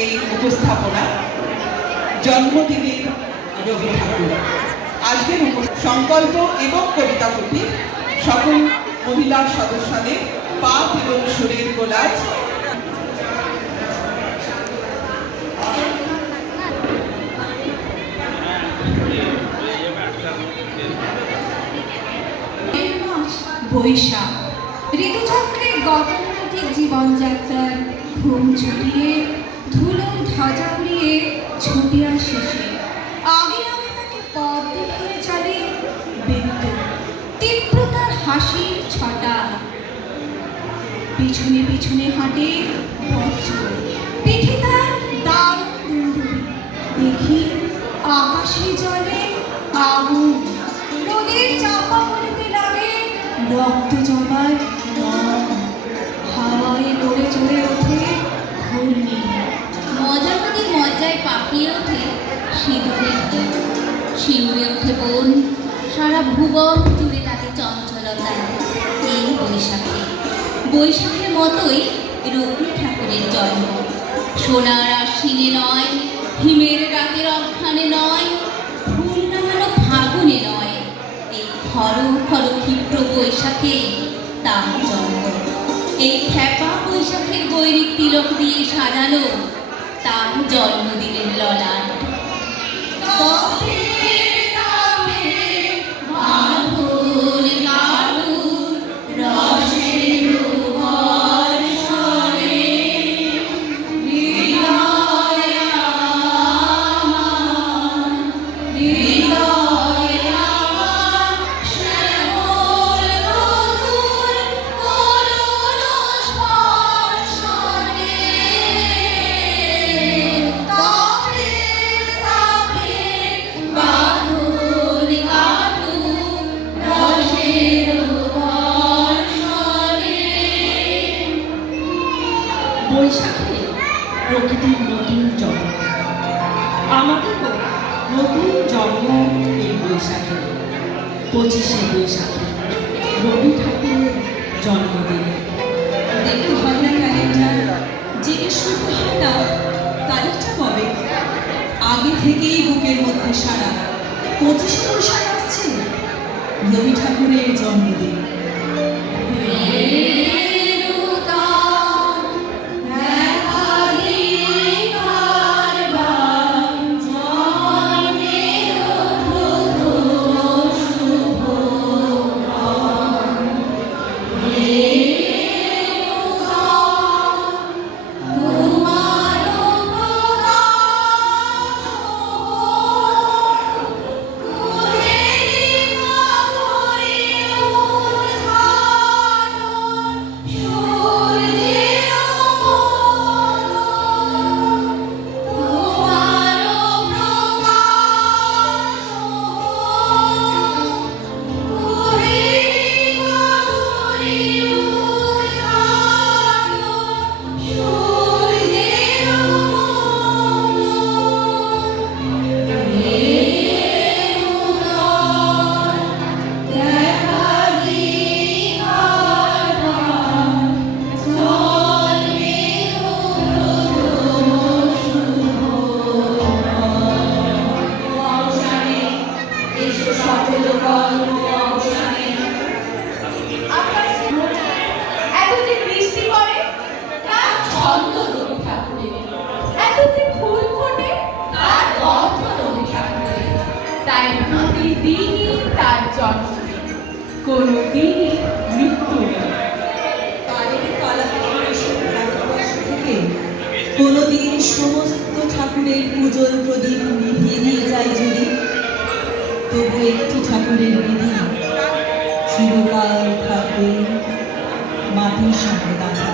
এই উপস্থাপনা জন্মদিনের রবি ঠাকুর। আজকের সংকল্প এবং কবিতা প্রতি সকল মহিলা সদস্যদের পাঠ এবং সুরের কোলাজ। বৈশাখ ঋতুচক্রে গতানুগতিক জীবনযাত্রার ঘুম ছুটিয়ে ধুলো ধ্বজা উড়িয়ে ছুটিয়া শেষে আগে আগে তাকে পথ দেখিয়ে চলে বিদ্যুৎ তীব্রতার হাসির ছটা। পিছনে পিছনে হাঁটে বজ্র, পিঠে তার দারুণ দুন্দুবি। দেখি আকাশে জলে আগুন, নদীর চাপা পড়িতে লাগে রক্ত জমার রং। হাওয়ায় নড়ে চড়ে ওঠে ঘূর্ণি, মজামতি মজ্জায় পাকিয়ে ওঠে সিঁদুরের দিন। শিউরে ওঠে বন, সারা ভুবন জুড়ে তাকে চঞ্চলতায়। এই বৈশাখে বৈশাখের মতোই রবি ঠাকুরের জন্ম। সোনার আশ্বিনে নয়, হিমের রাতের অঘ্রাণে নয়, ফুল নামানো ফাগুনে নয়, এই খর খর ক্ষিপ্র বৈশাখে তার জন্ম। এই খ্যাপা বৈশাখের গৈরিক তিলক দিয়ে সাজানো তার জন্মদিনের ললাট। বৈশাখে প্রকৃতির নতুন জন্ম, আমাদেরও নতুন জন্ম এই বৈশাখে। 25শে বৈশাখে রবি ঠাকুরের জন্মদিনে। দেখতে হয় না ক্যালেন্ডার, জিজ্ঞেস করতে হয় না তারিখটা কবে। আগে থেকেই বুকের মধ্যে সারা 25শে বৈশাখ আসছে, রবি ঠাকুরের জন্মদিন। প্রতিদিনই তার জন্মদিন, কোনোদিনই মৃত্যু নেই। থেকে কোনোদিন সমস্ত ঠাকুরের পুজোর প্রদীপ নিভিয়ে দিয়ে যায় যদি, তবু একটি ঠাকুরের বিধি চিরকাল থাকবে মাটির সঙ্গে গাঁথা।